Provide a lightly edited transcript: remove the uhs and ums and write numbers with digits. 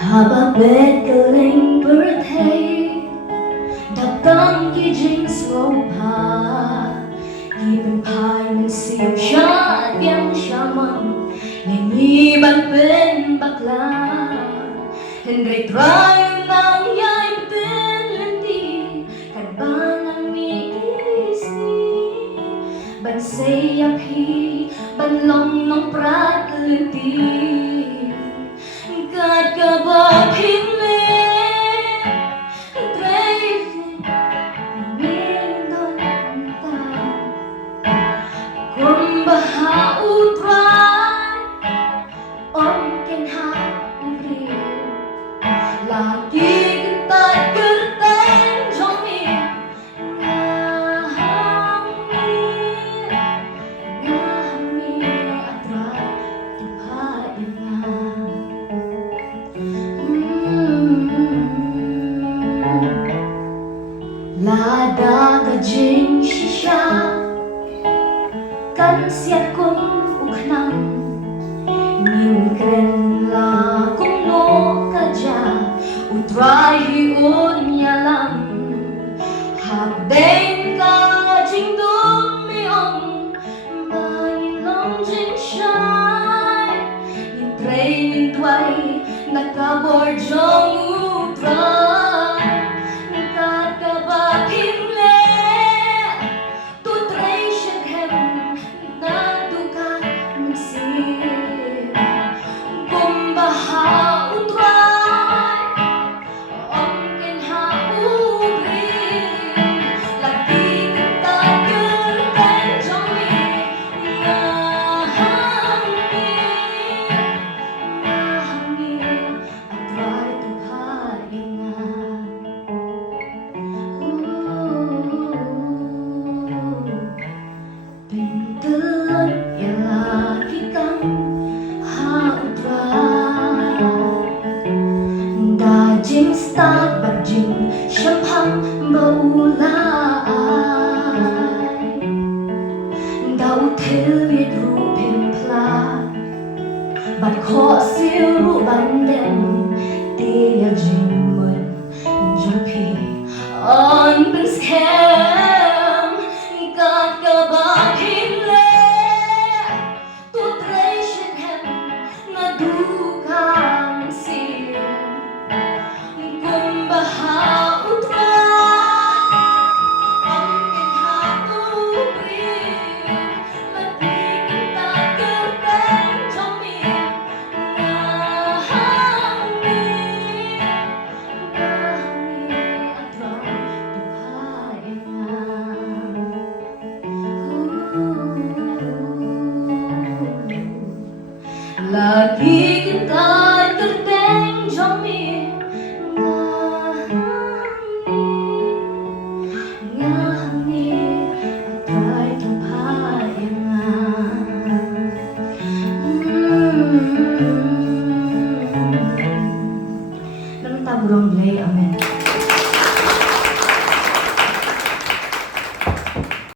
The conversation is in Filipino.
Habang galing birthday Datang gijing slopa Given pie men siap siya Yang siyaman Yang iban pen bakla Hendrik rayon ng yay penlendi Kadbanang mi isi Bansay api Banlong ng pratlendi God kabab hinli Dreifin Mindon ta Kumbaha utray Om kenha uri Lagi kita gerteng jomi Ngahami atrat Tuhan ingat Lada gajing shisha Kan siat kong uknam Mingkren la kong no kaja Utray hiun yalam Habdeng gajing dumiyong Bailong jing shy Itray nindway Nakabordjong utray Dajing start bajing syampang maulay Daw tilid rupin pla Bat ko siru bandem Dia jimun japi On ben scam Kat kabak himle Tutration hem Nadukang sim Kumbaha utray Ang kinhaubri Matiging tagerteng jomin Ngahami atrak duhaingan Lagi kita gerteng jomin Nang taburong lay amen